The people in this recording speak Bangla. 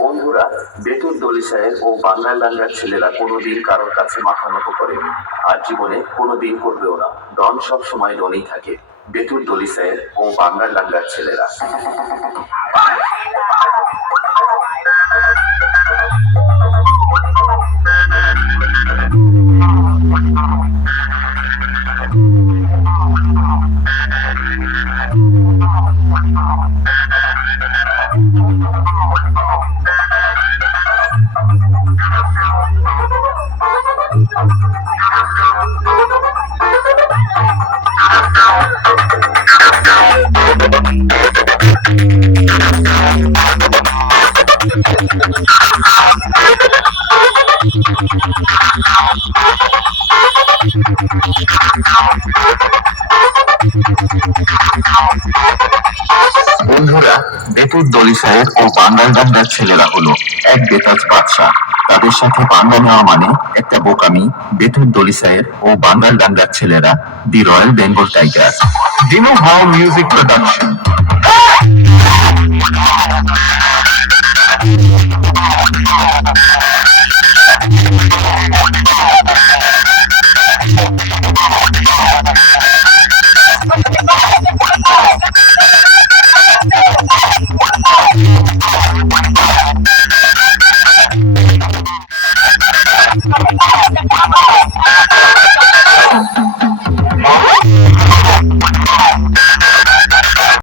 বন্ধুরা, বেতুল দলি সাহেব ও বাংলার লাঙ্গার ছেলেরা কোনোদিন কারোর কাছে মাথা নত করেনি, আর জীবনে কোনোদিন করবেও না। ডন সব সময় ডনই থাকে। বেতুল দলি সাহেব ও বাংলার লাঙ্গার ছেলেরা। বন্ধুরা, বেতুল দলি সাহেব ও বাংলার লাঙ্গার ছেলেরা হলো এক বেতাজ বাদশা। তাদের সাথে পাঙ্গা নেওয়া মানে একটা বোকামি। বেতুল দলি সাহেব ও বাংলার লাঙ্গার ছেলেরা, দি রয়্যাল বেঙ্গল টাইগার। দিনু হাউ মিউজিক প্রোডাকশন।